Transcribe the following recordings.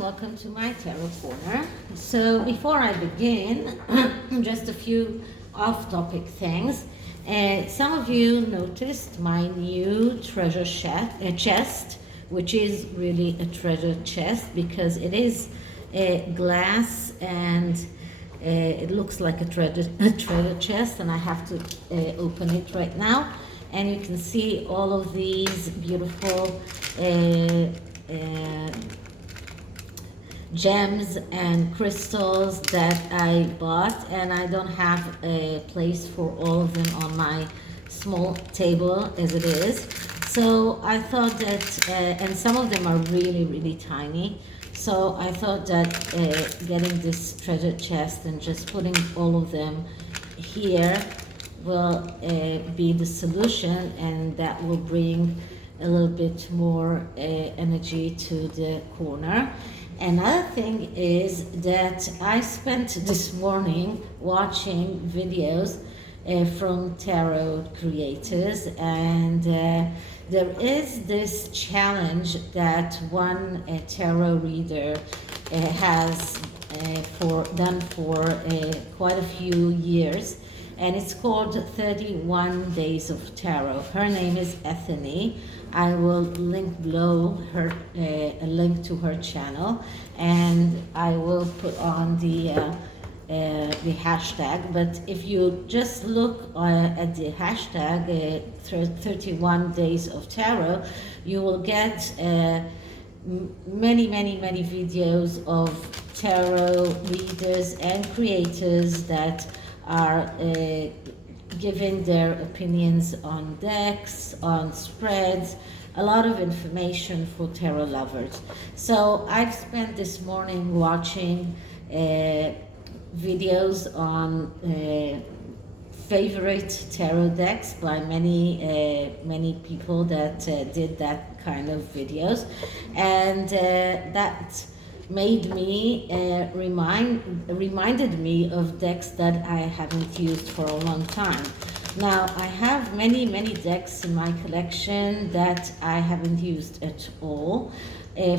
welcome to my Tarot Corner. So before I begin, just a few off-topic things. Some of you noticed my new treasure chest, which is really a treasure chest because it is glass and it looks like a treasure chest, and I have to open it right now. And you can see all of these beautiful gems and crystals that I bought, and I don't have a place for all of them on my small table as it is. So I thought that, and some of them are really tiny, so I thought that getting this treasure chest and just putting all of them here will be the solution, and that will bring a little bit more energy to the corner. Another thing is that I spent this morning watching videos from tarot creators, and there is this challenge that one tarot reader has done for quite a few years, and it's called 31 Days of Tarot. Her name is erhony. I will link below a link to her channel, and I will put on the hashtag. But if you just look at the hashtag 31 Days of Tarot, you will get many videos of tarot readers and creators that are giving their opinions on decks, on spreads, a lot of information for tarot lovers. So I've spent this morning watching videos on favorite tarot decks by many people that did that kind of videos, and that made me reminded me of decks that I haven't used for a long time. Now I have many decks in my collection that I haven't used at all.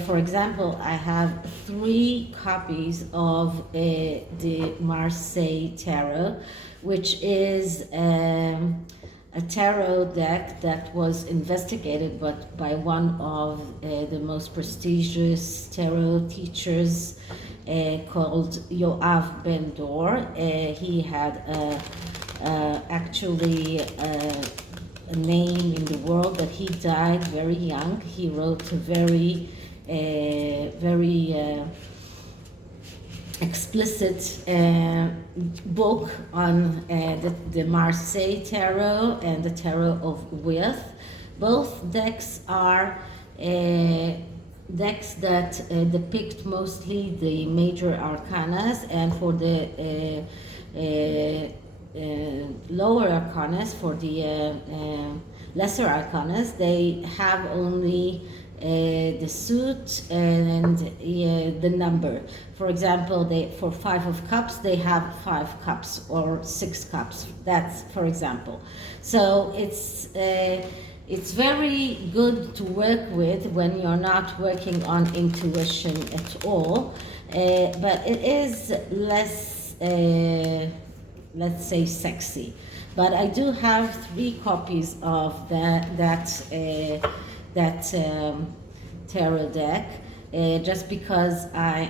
For example, I have 3 copies of the Marseille Tarot, which is a tarot deck that was investigated by one of the most prestigious tarot teachers called Yoav Ben Dor. He had actually a name in the world, but he died very young. He wrote a very explicit book on the Marseille Tarot and the Tarot of Wealth. Both decks are decks that depict mostly the major arcanas, and for the lower arcanas, for the lesser arcanas, they have only the suit and the number. For example, for 5 of cups, they have 5 cups or 6 cups. That's for example. So it's very good to work with when you're not working on intuition at all, but it is less, let's say, sexy. But I do have 3 copies of that tarot deck, just because I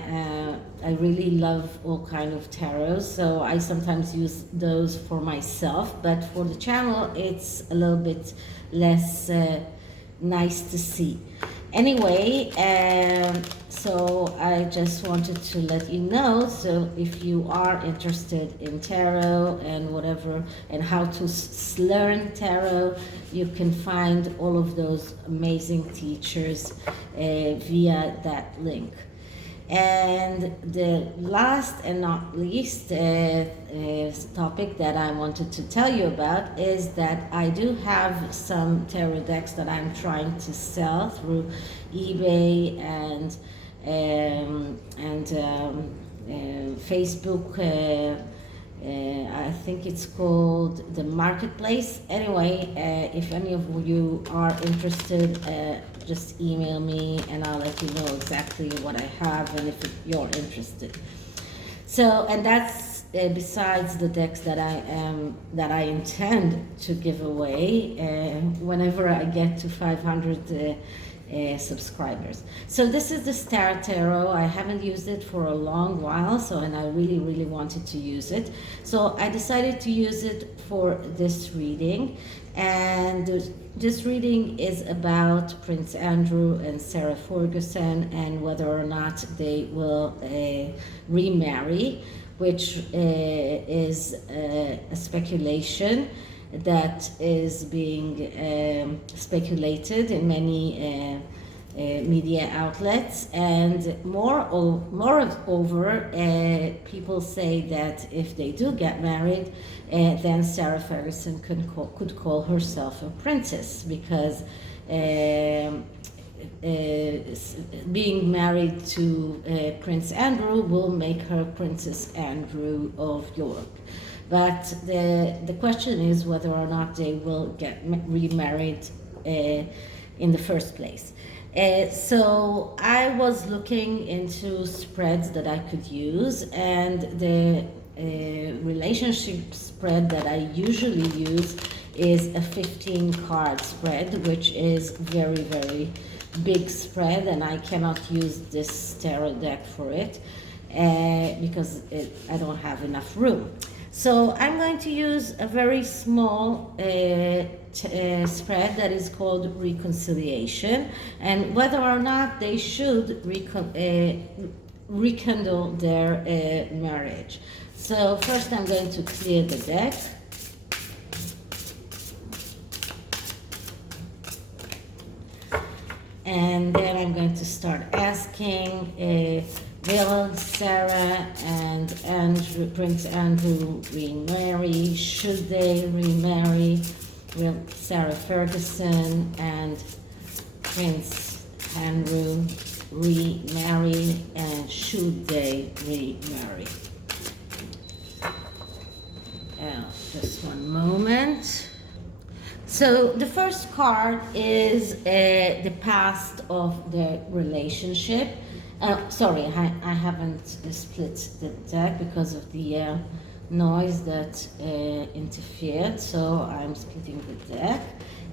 really love all kind of tarots, so I sometimes use those for myself, but for the channel it's a little bit less nice to see. Anyway, so I just wanted to let you know, so if you are interested in tarot and whatever, and how to learn tarot, you can find all of those amazing teachers via that link. And the last and not least topic that I wanted to tell you about is that I do have some tarot decks that I'm trying to sell through eBay and Facebook. I think it's called the Marketplace. Anyway, if any of you are interested, just email me and I'll let you know exactly what I have and if you're interested. So, and that's besides the decks that I intend to give away whenever I get to 500 subscribers. So this is the Star Tarot. I haven't used it for a long while, and I really wanted to use it. So I decided to use it for this reading, and this reading is about Prince Andrew and Sarah Ferguson and whether or not they will remarry, which is a speculation that is being speculated in many media outlets, and moreover, people say that if they do get married, then Sarah Ferguson could call herself a princess, because being married to Prince Andrew will make her Princess Andrew of York. But the question is whether or not they will get remarried in the first place. So I was looking into spreads that I could use, and the relationship spread that I usually use is a 15 card spread, which is very big spread, and I cannot use this tarot deck for it because I don't have enough room. So I'm going to use a very small spread that is called Reconciliation, and whether or not they should rekindle their marriage. So first I'm going to clear the deck. And then I'm going to start asking, will Sarah and Prince Andrew remarry? Should they remarry? Will Sarah Ferguson and Prince Andrew remarry? And should they remarry? Just one moment. So the first card is the past of the relationship. Sorry, I haven't split the deck because of the noise that interfered, so I'm splitting the deck.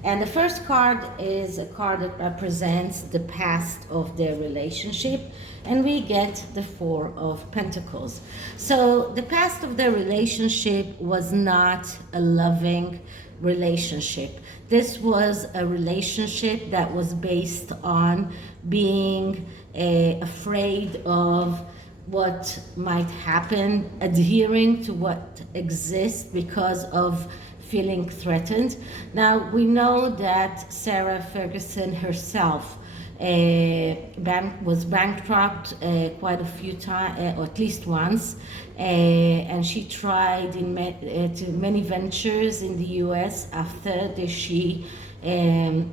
And the first card is a card that represents the past of their relationship, and we get the Four of Pentacles. So the past of their relationship was not a loving relationship. This was a relationship that was based on being afraid of what might happen, adhering to what exists because of feeling threatened. Now, we know that Sarah Ferguson herself was bankrupt quite a few times, or at least once, and she tried in many ventures in the U.S. after she and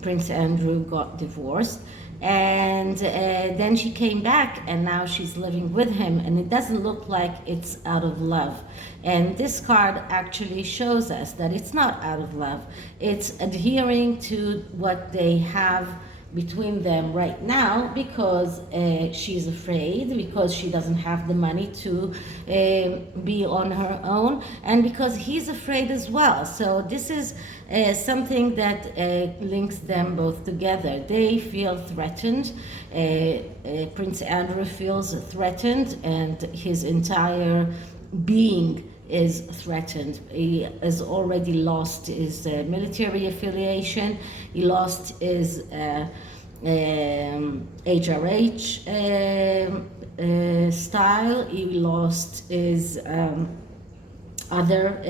Prince Andrew got divorced. And then she came back, and now she's living with him, and it doesn't look like it's out of love. And this card actually shows us that it's not out of love. It's adhering to what they have between them right now because she's afraid, because she doesn't have the money to be on her own, and because he's afraid as well. So this is something that links them both together. They feel threatened. Prince Andrew feels threatened, and his entire being is threatened. He has already lost his military affiliation. He lost his HRH style. He lost his other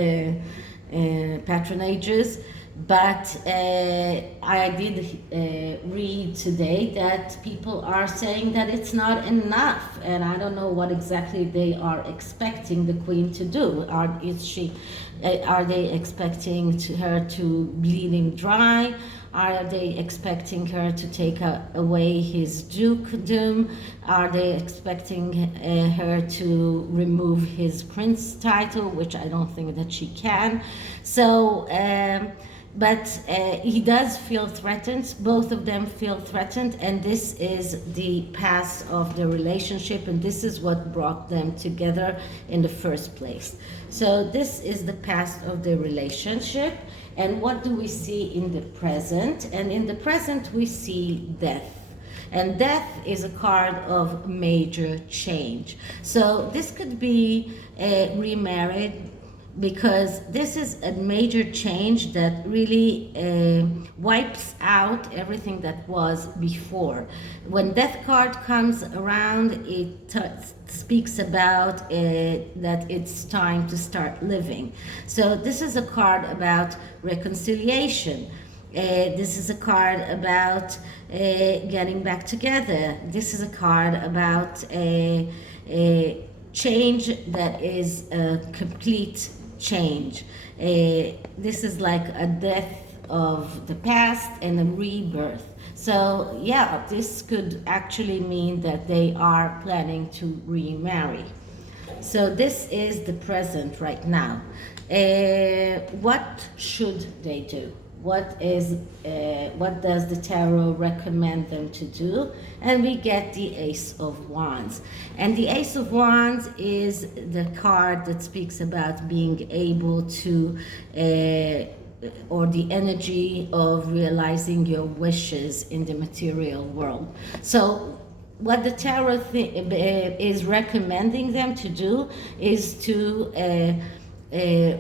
patronages. But I did read today that people are saying that it's not enough, and I don't know what exactly they are expecting the Queen to do. Are they expecting her to bleeding dry? Are they expecting her to take away his dukedom? Are they expecting her to remove his prince title, which I don't think that she can? So but he does feel threatened. Both of them feel threatened, and this is the past of the relationship, and this is what brought them together in the first place. So this is the past of the relationship. And what do we see in the present? And in the present we see death. And death is a card of major change. So this could be remarried, because this is a major change that really wipes out everything that was before. When death card comes around, it speaks about that it's time to start living. So this is a card about reconciliation. This is a card about getting back together. This is a card about a change that is a complete change. This is like a death of the past and a rebirth. So yeah, this could actually mean that they are planning to remarry. So this is the present right now. What should they do? What does the tarot recommend them to do? And we get the Ace of Wands. And the Ace of Wands is the card that speaks about being able to, or the energy of realizing your wishes in the material world. So what the tarot is recommending them to do is to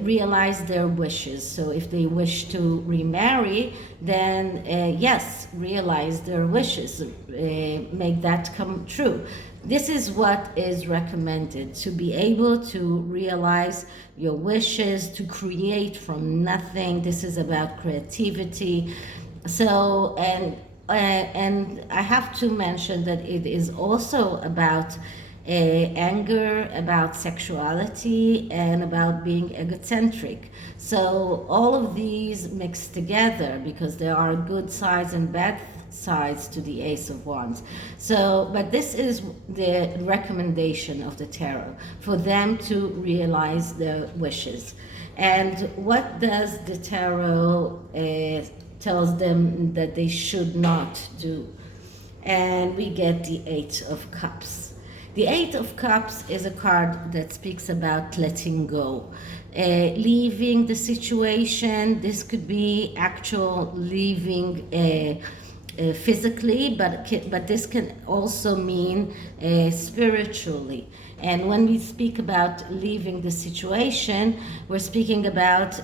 realize their wishes. So if they wish to remarry, then yes, realize their wishes, make that come true. This is what is recommended, to be able to realize your wishes, to create from nothing. This is about creativity. So, and I have to mention that it is also about anger, about sexuality, and about being egocentric. So all of these mixed together, because there are good sides and bad sides to the Ace of Wands. So, but this is the recommendation of the tarot, for them to realize their wishes. And what does the tarot tells them that they should not do? And we get the Eight of Cups. The Eight of Cups is a card that speaks about letting go, leaving the situation. This could be actual leaving physically, but this can also mean spiritually. And when we speak about leaving the situation, we're speaking about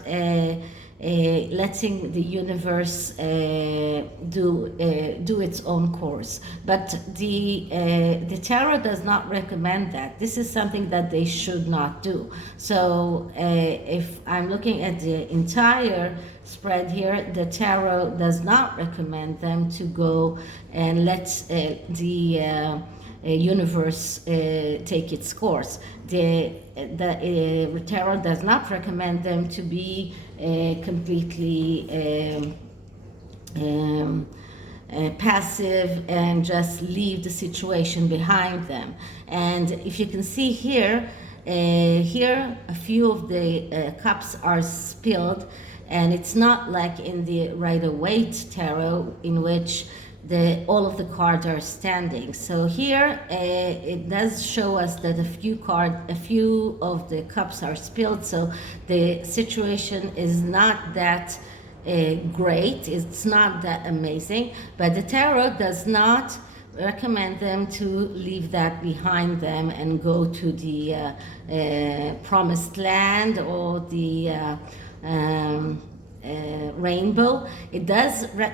letting the universe do its own course. But the tarot does not recommend that. This is something that they should not do. So if I'm looking at the entire spread here, the tarot does not recommend them to go and let the universe take its course. The tarot does not recommend them to be completely passive and just leave the situation behind them. And if you can see here, here a few of the cups are spilled, and it's not like in the Rider-Waite tarot in which all of the cards are standing. So here it does show us that a few of the cups are spilled. So the situation is not that great. It's not that amazing. But the tarot does not recommend them to leave that behind them and go to the promised land or the rainbow.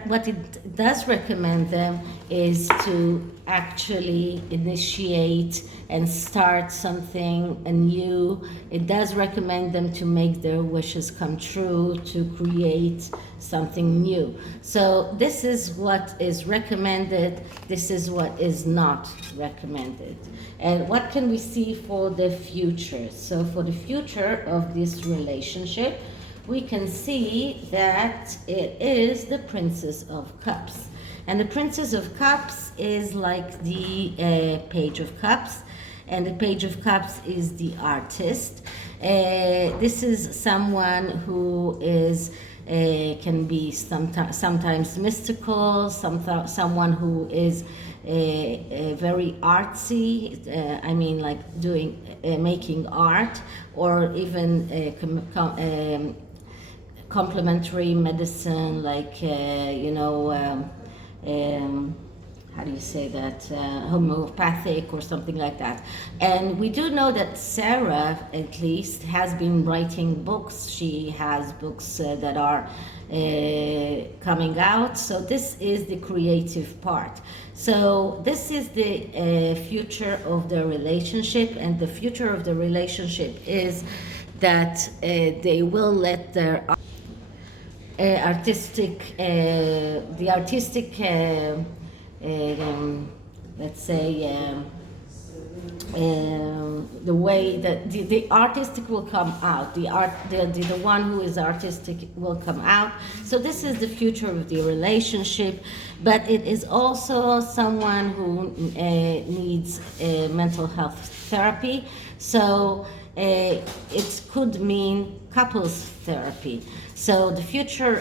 What it does recommend them is to actually initiate and start something anew. It does recommend them to make their wishes come true, to create something new. So this is what is recommended. This is what is not recommended. And what can we see for the future? So for the future of this relationship, we can see that it is the Princess of Cups. And the Princess of Cups is like the Page of Cups. And the Page of Cups is the artist. This is someone who is can be sometimes mystical, someone who is very artsy, I mean like doing, making art, or even complementary medicine, like, how do you say that, homeopathic or something like that. And we do know that Sarah, at least, has been writing books. She has books that are coming out. So this is the creative part. So this is the future of the relationship, and the future of the relationship is that they will let their artistic let's say, the way that the artistic will come out, the one who is artistic will come out. So this is the future of the relationship, but it is also someone who needs mental health therapy. So it could mean couples therapy. So the future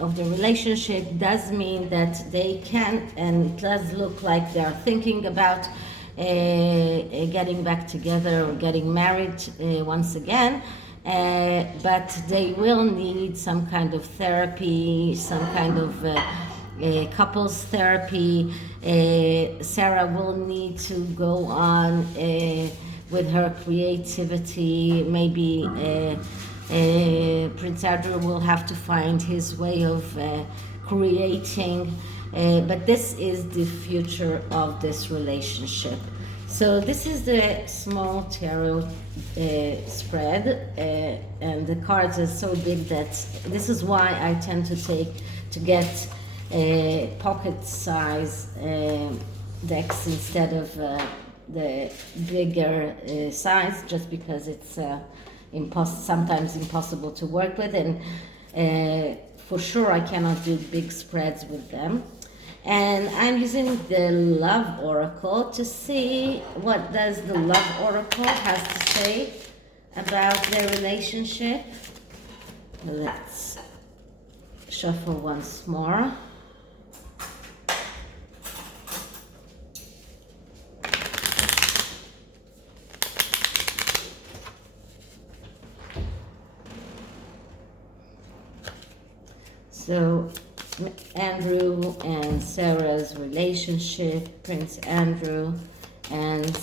of the relationship does mean that they can, and it does look like they're thinking about getting back together or getting married once again, but they will need some kind of therapy, some kind of couples therapy. Sarah will need to go on with her creativity. Maybe Prince Andrew will have to find his way of creating, but this is the future of this relationship. So this is the small tarot spread, and the cards are so big that this is why I tend to get pocket size decks instead of the bigger size, just because it's sometimes impossible to work with, and for sure I cannot do big spreads with them. And I'm using the Love Oracle to see what does the Love Oracle has to say about their relationship. Let's shuffle once more. So Andrew and Sarah's relationship, Prince Andrew and,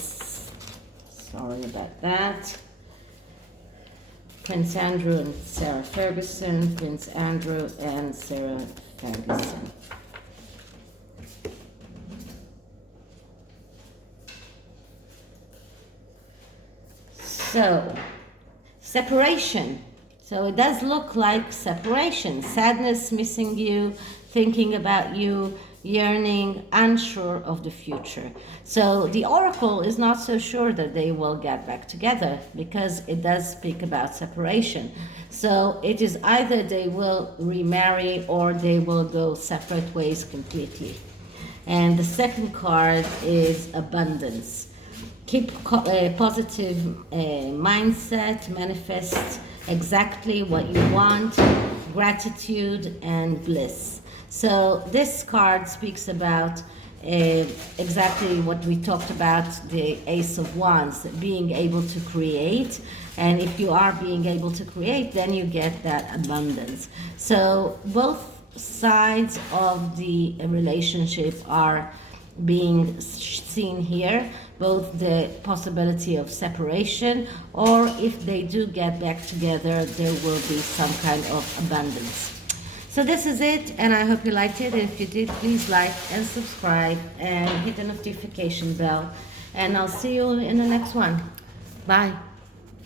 sorry about that, Prince Andrew and Sarah Ferguson, Prince Andrew and Sarah Ferguson. So, separation. So it does look like separation, sadness, missing you, thinking about you, yearning, unsure of the future. So the oracle is not so sure that they will get back together, because it does speak about separation. So it is either they will remarry or they will go separate ways completely. And the second card is abundance. Keep a positive mindset, manifest exactly what you want, gratitude and bliss. So this card speaks about exactly what we talked about, the Ace of Wands, being able to create. And if you are being able to create, then you get that abundance. So both sides of the relationship are being seen here, both the possibility of separation, or if they do get back together, there will be some kind of abundance. So this is it, and I hope you liked it. If you did, please like and subscribe and hit the notification bell, and I'll see you in the next one. Bye.